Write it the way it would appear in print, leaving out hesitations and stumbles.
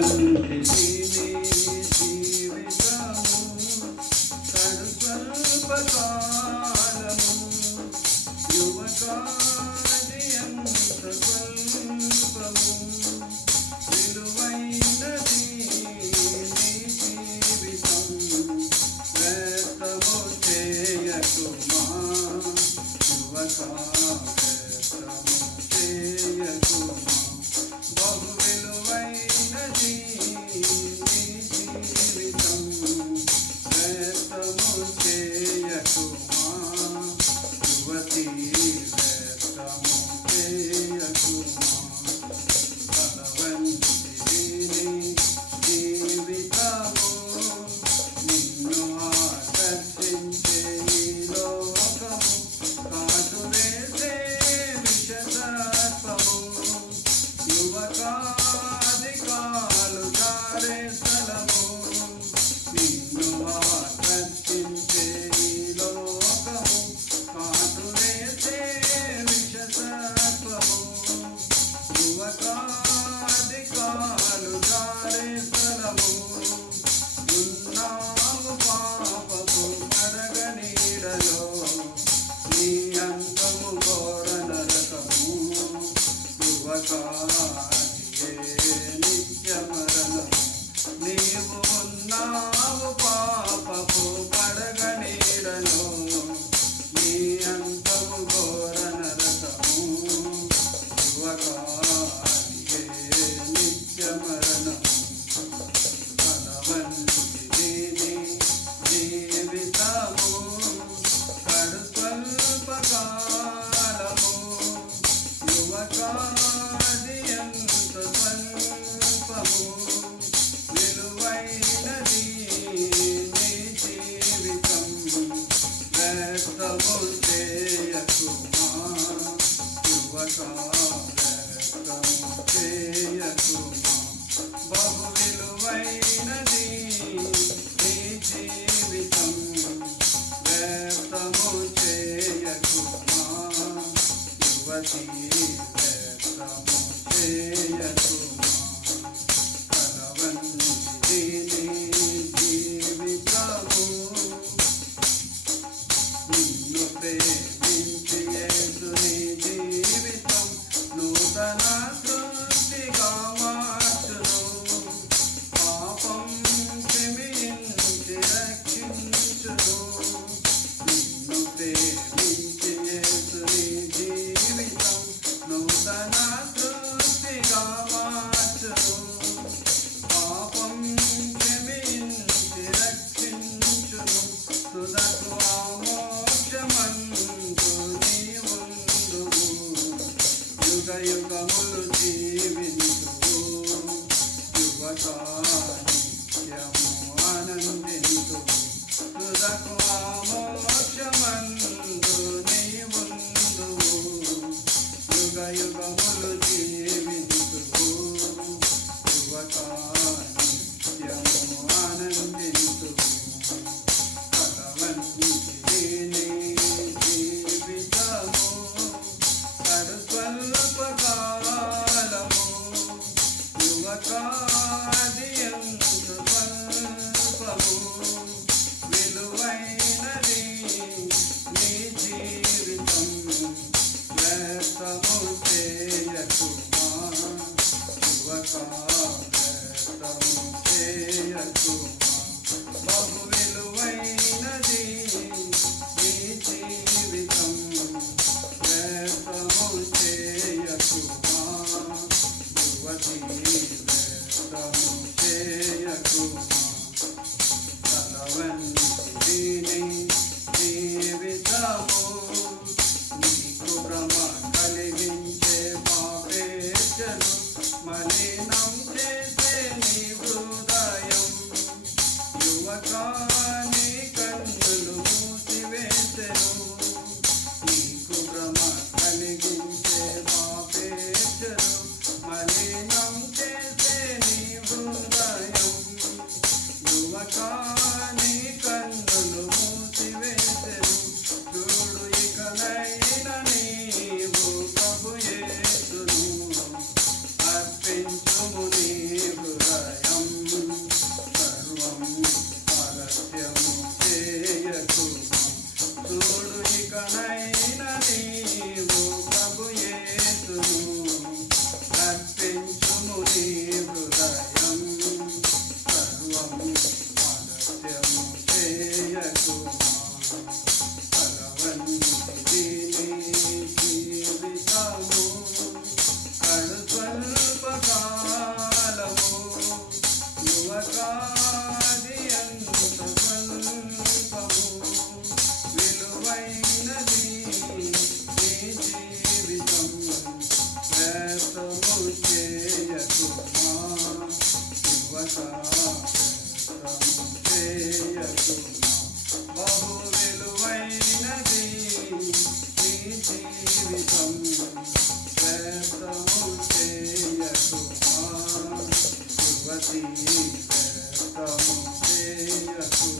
వంటిది జీవితము కడు స్వల్పకాలము యువకాది ఎంత స్వల్పము విలువైనది నీ జీవితం వ్యర్థము చేయకుమా యువకా వ్యర్థము చేయకుమా బహు విలువైనది నీ జీవితం వ్యర్థము చేయకుమా యువతి వ్యర్థము చేయకుమా బలవంతిది నీ జీవితము నిన్ను ఆకర్షించే ఈ లోకము కాటు వేసే విషసర్పము యువకాధికాలు జారే స్థలము నిన్ను ఆకర్షించే ఈ లోకము కాటు వేసే విషసర్పము యువకాధికాలు జారే స్థలము ఉన్నావు పాపపు పడగ నీడలో నీ అంతము ఘోర నరకము యువకాదిగే నిత్య మరణము నీవు ఉన్నావు పాపపు పడగ నీడలో నీ అంతము ఘోర నరకము యువకాదిగే నిత్య మరణము బలవంతిది నీ జీవితము కడు స్వల్పకాలము యువకాది ఎంత స్వల్పము విలువైనది నీ జీవితం వ్యర్థము చేయకుమా యువకా వ్యర్థము చేయకుమా బహు విలువైనది నీ జీవితం వ్యర్థము చేయకుమా యువతి వ్యర్థము చేయకుమా బలవంతిది నీ జీవితము నిన్ను ప్రేమించి యేసుని జీవితం నూతన సృష్టిగా మార్చును పాపం క్షమించి రక్షించును నిన్ను ప్రేమించి యేసుని జీవితం నూతన సృష్టిగా మార్చును పాపం క్షమించి రక్షించును తుదకు మోక్షమందు నీవుందువు యుగ యుగములు జీవింతువు యువకా నిత్యము ఆనందింతువు తుదకు మోక్షమందు నీవుందువు యుగ యుగములు జీవింతువు యువకా నిత్యము ఆనందింతువు బలవంతిది నీ జీవితము కడు స్వల్పకాలము యువకాది ఎంత స్వల్పము విలువైనది నీ జీవితం వ్యర్థము చేయకుమా వ్యర్థము చేయకు